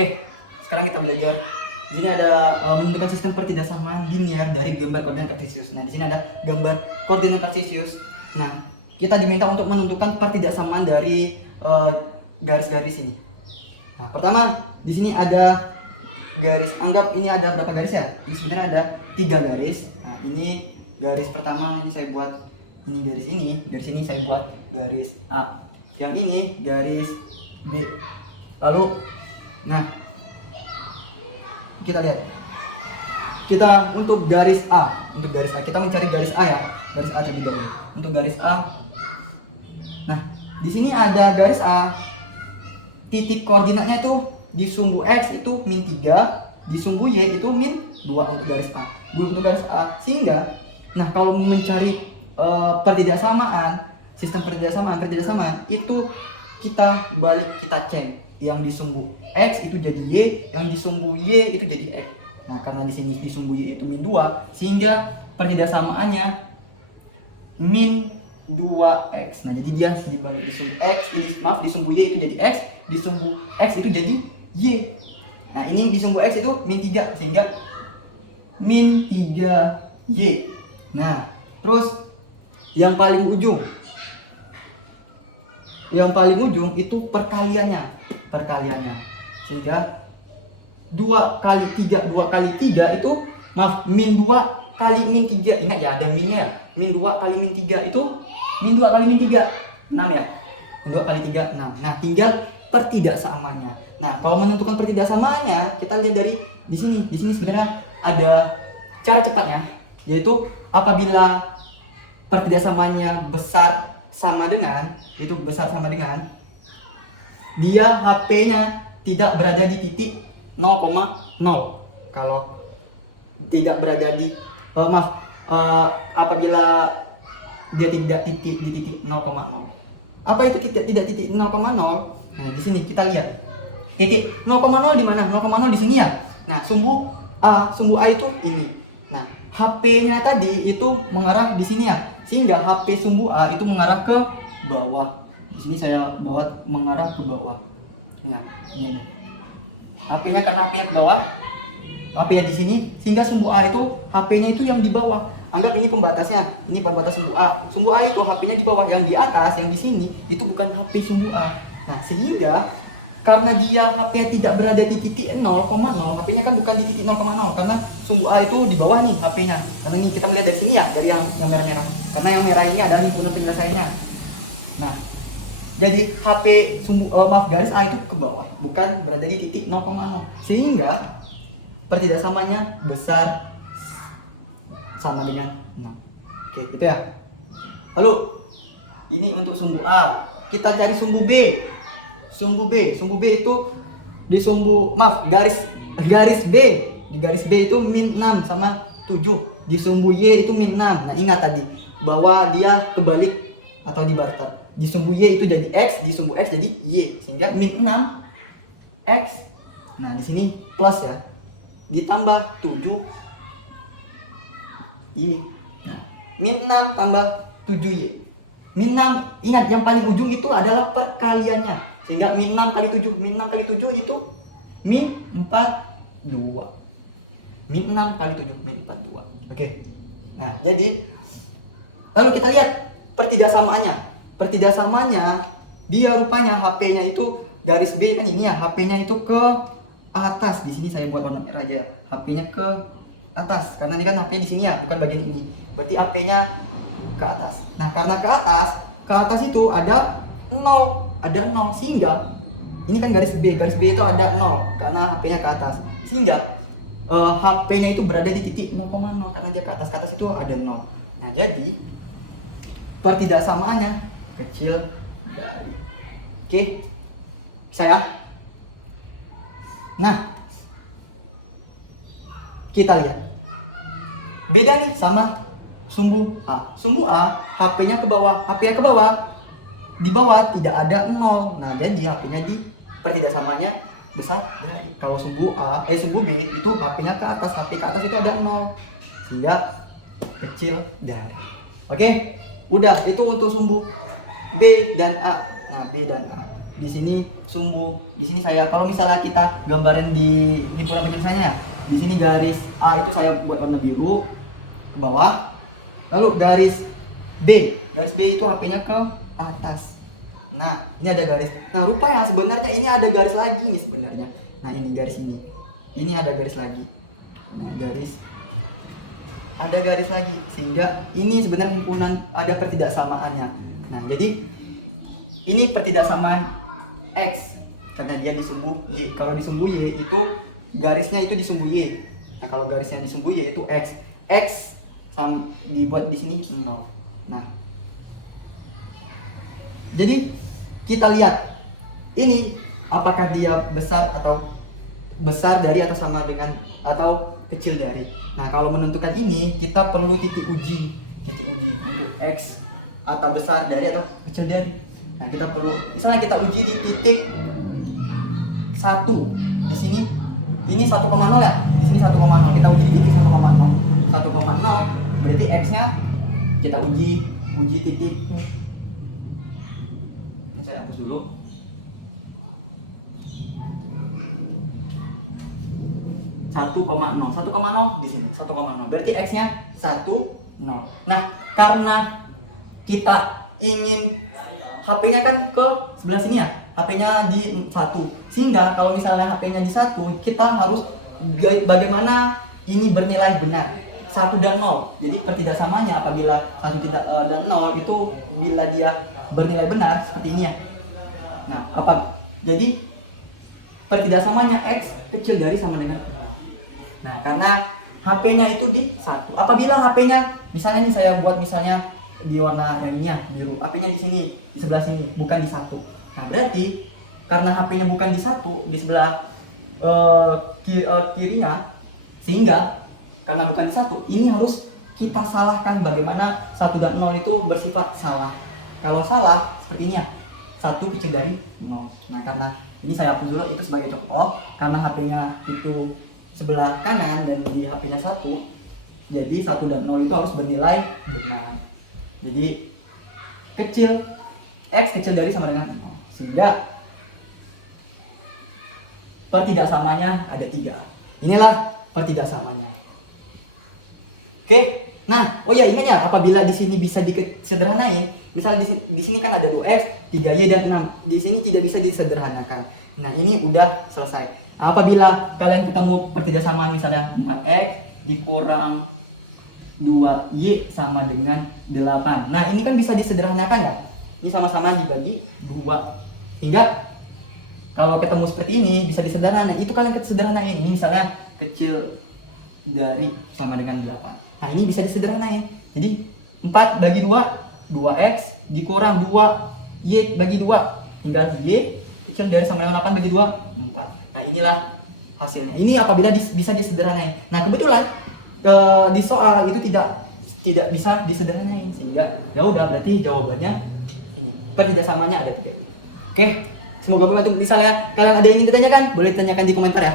Oke, sekarang kita belajar. Di sini ada menentukan sistem pertidaksamaan linear dari gambar koordinat kartesius. Nah, di sini ada gambar koordinat kartesius. Nah, kita diminta untuk menentukan pertidaksamaan dari garis-garis ini. Nah, pertama di sini ada garis. Anggap ini ada berapa garis ya? Ini sebenarnya ada 3 garis. Nah, ini garis pertama ini saya buat ini garis ini. Dari sini saya buat garis A. Yang ini garis B. Lalu, nah, kita lihat. Kita untuk garis A, kita mencari garis A ya, garis A terlebih dahulu. Untuk garis A, nah, di sini ada garis A. Titik koordinatnya itu di sumbu X itu -3, di sumbu Y itu -2 untuk garis A. Untuk garis A, sehingga, nah, kalau mencari pertidaksamaan, sistem pertidaksamaan itu kita balik, kita cek. Yang di sumbu X itu jadi Y, yang di sumbu Y itu jadi X. Nah, karena di sini di sumbu Y itu -2, sehingga pertidaksamaannya -2X. Nah, jadi dia dibalik di sumbu X, di sumbu Y itu jadi X, di sumbu X itu jadi Y. Nah, ini di sumbu X itu -3, sehingga -3Y. Nah, terus yang paling ujung itu perkaliannya, sehingga 2 kali 3 itu, maaf, -2 kali -3, ingat ya, ada minnya. -2 kali -3 itu, -2 kali -3 6 ya, 2 kali 3 6. Nah, tinggal pertidaksamaannya. Nah, kalau menentukan pertidaksamaannya, kita lihat dari di sini sebenarnya ada cara cepatnya, yaitu apabila pertidaksamaannya besar sama dengan dia HP-nya tidak berada di titik 0,0. Kalau tidak berada di apabila dia tidak di titik 0,0. Apa itu tidak titik 0,0? Nah, di sini kita lihat. Titik 0,0 di mana? 0,0 di sini ya. Nah, sumbu A itu ini. Nah, HP-nya tadi itu mengarah di sini ya. Sehingga HP sumbu A itu mengarah ke bawah. Di sini saya buat mengarah ke bawah. Nah, ini. HP-nya karena HP-nya ke bawah, HP-nya di sini, sehingga sumbu A itu HP-nya itu yang di bawah. Anggap ini pembatasnya, ini pembatas sumbu A. Sumbu A itu HP-nya di bawah, yang di atas, yang di sini itu bukan HP sumbu A. Nah, sehingga karena dia HP-nya tidak berada di titik 0,0, HP-nya kan bukan di titik 0,0 karena sumbu A itu di bawah nih HP-nya. Karena ini kita melihat dari sini ya, dari yang merah-merah. Karena yang merah ini adalah himpunan penyelesaiannya. Nah, jadi HP garis A itu ke bawah, bukan berada di titik 0,0. Sehingga pertidaksamanya besar sama dengan 6. Oke, gitu ya. Lalu ini untuk sumbu A. Kita cari sumbu B. Sumbu B itu di garis B. Di garis B itu -6 sama 7. Di sumbu Y itu -6. Nah, ingat tadi bahwa dia kebalik atau di barter. Di sumbu Y itu jadi X, di sumbu X jadi Y, sehingga -6X. Nah, di sini plus ya. Ditambah 7 ini. Nah, -6 tambah 7Y. -6, ingat yang paling ujung itu adalah perkaliannya. Sehingga -6 kali 7 itu -42. -6 kali 7 -42. Oke. Nah, jadi lalu kita lihat pertidaksamaannya dia rupanya HP-nya itu garis B kan ini ya, HP-nya itu ke atas. Di sini saya buat warna merah aja. HP-nya ke atas karena ini kan HP di sini ya, bukan bagian ini. Berarti HP-nya ke atas. Nah, karena ke atas itu ada 0, sehingga ini kan garis B itu ada 0 karena HP-nya ke atas. Sehingga HP-nya itu berada di titik 0,0 karena dia ke atas itu ada 0. Nah, jadi pertidaksamaannya kecil dari. Oke, bisa ya? Nah, kita lihat beda nih sama sumbu A. Sumbu A HP-nya ke bawah, di bawah tidak ada 0. Nah, jadi HP-nya di pertidaksamaannya besar dari. Kalau sumbu B itu HP-nya ke atas, HP ke atas itu ada 0, sehingga kecil dari. Oke, udah itu untuk sumbu B dan A. Nah, B dan A. di sini sumbu, di sini saya kalau misalnya kita gambarin di himpunan penjelasannya, di sini garis A itu saya buat warna biru ke bawah, lalu garis B itu HP-nya ke atas. Nah, ini ada garis. Nah, rupanya sebenarnya ini ada garis lagi nih sebenarnya. Nah, ini garis ini. Ini ada garis lagi. Nah, ada garis lagi, sehingga ini sebenarnya himpunan ada pertidaksamaannya. Nah, jadi ini pertidaksamaan X karena dia di sumbu Y. Kalau di sumbu Y itu garisnya itu di sumbu Y. Nah, kalau garisnya di sumbu Y itu X. X dibuat di sini 0. Nah, jadi kita lihat ini apakah dia besar dari atau sama dengan atau kecil dari. Nah, kalau menentukan ini kita perlu titik uji untuk X atau besar dari atau kecil dari. Nah, kita perlu misalnya kita uji di titik 1 di sini, ini 1,0 ya, di sini 1,0, kita uji di titik 1,0 berarti X-nya kita uji titik. Saya hapus dulu. 1,0 di sini 1,0 berarti X-nya 1, 0. Nah, karena kita ingin HP-nya kan ke sebelah sini ya, HP-nya di 1, sehingga kalau misalnya HP-nya di 1, kita harus bagaimana ini bernilai benar 1 dan 0. Jadi pertidaksamanya apabila 1 dan 0 itu bila dia bernilai benar seperti ini ya. Nah, jadi pertidaksamanya X kecil dari sama dengan. Nah, karena HP-nya itu di 1. Apabila HP-nya misalnya ini saya buat misalnya di warna yang ini ya, biru. HP-nya di sini, di sebelah sini, bukan di 1. Nah, berarti karena HP-nya bukan di 1, di sebelah kirinya, sehingga karena bukan di 1, ini harus kita salahkan bagaimana 1 dan 0 itu bersifat salah. Kalau salah seperti ini ya, 1 kecil dari 0. Nah, karena ini saya hapus dulu itu sebagai contoh, karena HP-nya itu sebelah kanan dan di HP-nya 1, jadi 1 dan 0 itu harus bernilai benar. Jadi X kecil dari sama dengan 0, sehingga pertidaksamanya ada 3. Inilah pertidaksamanya. Oke. Nah, oh ya, ingat ya, apabila di sini bisa disederhanain, misalnya di sini kan ada 2X, 3Y dan 6. Di sini tidak bisa disederhanakan. Nah, ini udah selesai. Apabila kalian ketemu pertidaksamaan misalnya 4X dikurang 2Y sama dengan 8. Nah, ini kan bisa disederhanakan ya. Ini sama-sama dibagi 2. Hingga kalau ketemu seperti ini bisa disederhanakan. Itu kalian sederhanain. Ini misalnya kecil dari sama dengan 8. Nah, ini bisa disederhanain. Jadi 4 bagi 2, 2X dikurang 2Y bagi 2. Tinggal Y kecil dari sama dengan 8 bagi 2, 4. Nah, inilah hasilnya. Ini apabila bisa disederhanain. Nah, kebetulan di soal itu tidak bisa disederhanain, sehingga ya udah berarti jawabannya pertidaksamanya ada 3. Oke, semoga membantu. Misalnya kalian ada yang ingin ditanyakan, boleh ditanyakan di komentar ya.